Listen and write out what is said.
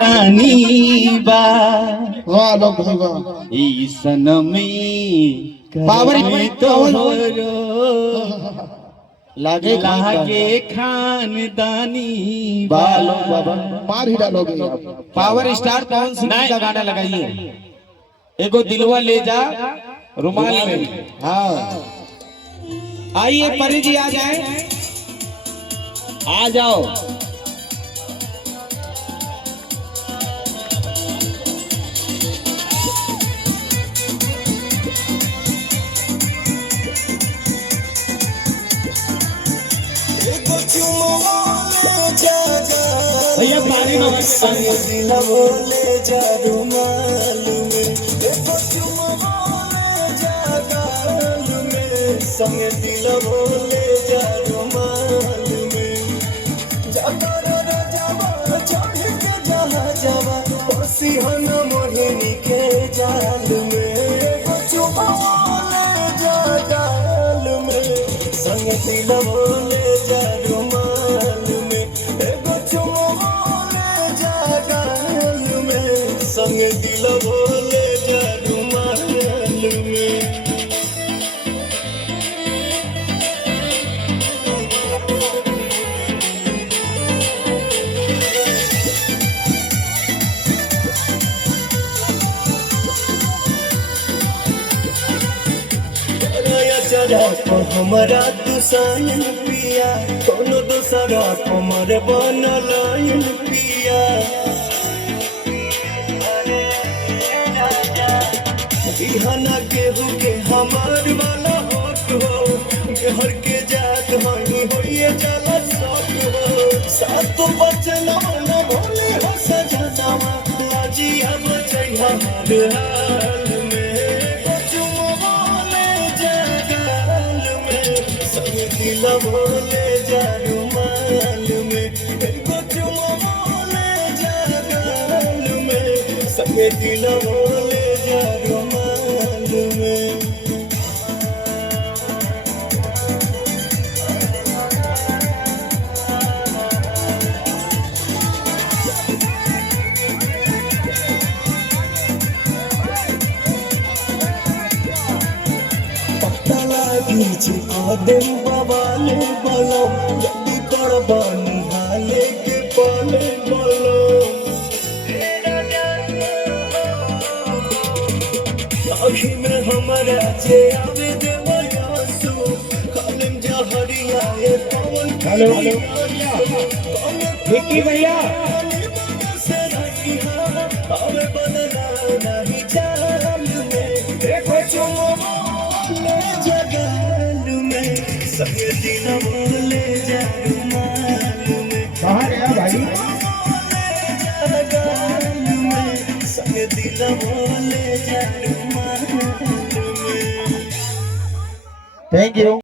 रानी बा वाह लोग भाई वाह ई सनमी बाबरी करमी तोहरो लागे लागे खानदानी वाह लोग बाबा मार ही डालोगे आप पावर स्टार कौन सी का गाना लगाइए। एगो दिलवा ले जा रुमाल में। हाँ आइए परी जी आ जाए, आ जाओ। भैया पानी में बोले जा रुमाल में संग दिल बोले जा रुमाल में जावा चढ़ के जहाँ जावा सिंहन मोहिनी के जाल में बोले जा जाल में संग दिल बोले जा रुमाल में संग दिल बोले जा रुमाल में। हमारा दुसान पिया कोनो दूसरा हमार बनल पिया बिहाना केहू के हमार वाला होत हो हर के जात हई होइए जाला सब हो सात बचन न भोले हो सजनावा लाजिया बचैया हर हाल में बोले जा गाल में संग दिल बोले जा रुमाल में बोले जा गाल में संग दिल बोले जा रुमाल में। बीच आदम बवाले बोलो जल्दी तोड़ बानी हाले के पाले बोलो आँखी में हमारा जे आवे दे बयासु कालम जहरिया ये पवन हेलो विक्की भैया आवे बदला नहीं चाल में देखो चुमो जगाल में संग दिल बोले जा रुमाल में बाहर है भाई। जगाल में संग दिल बोले जा रुमाल में। Thank you.